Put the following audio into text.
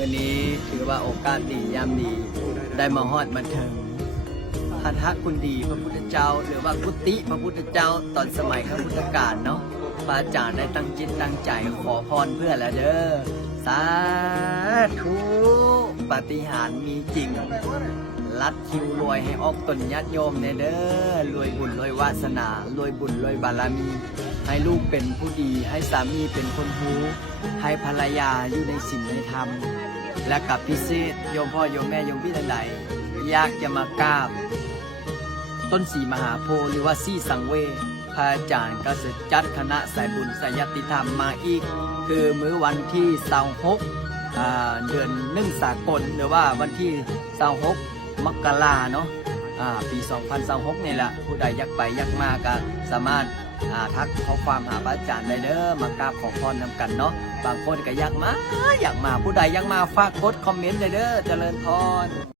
มื่อนี้ถือว่าโอกาสดียามดีได้มาฮอดมาถึงพัทธกุฎีพระพุทธเจ้าหรือว่ากุฏิพระพุทธเจ้าตอนสมัยข้าพุทธกาลเนาะพระอาจารย์ได้ตั้งจิตตั้งใจขอพรเพื่อแล้วเด้อสาธุปาฏิหาริย์มีจริงลัดคิวรวยให้ออกตนญาติโยมเด้อรวยบุญรวยวาสนารวยบุญรวยบารมีให้ลูกเป็นผู้ดีให้สามีเป็นคนฮู้ให้ภรรยาอยู่ในศีลในธรรมและกับพิเศษโยมพ่อโยมแม่โยมพี่ใดๆอยากจะมากราบต้นสีมหาโพธิ์หรือว่าสีสังเวยพระอาจารย์ก็จะจัดคณะสายบุญสายติธรรมมาอีกคือมื้อวันที่26เดือน1สากลหรือว่าวันที่26มกราเนาะปี2026นี่แหละผู้ใดอยากไปอยากมาก็สามารถทักข้อความหาพระอาจารย์ได้เด้อมากราบขอพรนำกันเนาะบางคนก็อยากมาผู้ใดอยากมาฝากกดคอมเมนต์ได้เด้อเจริญพร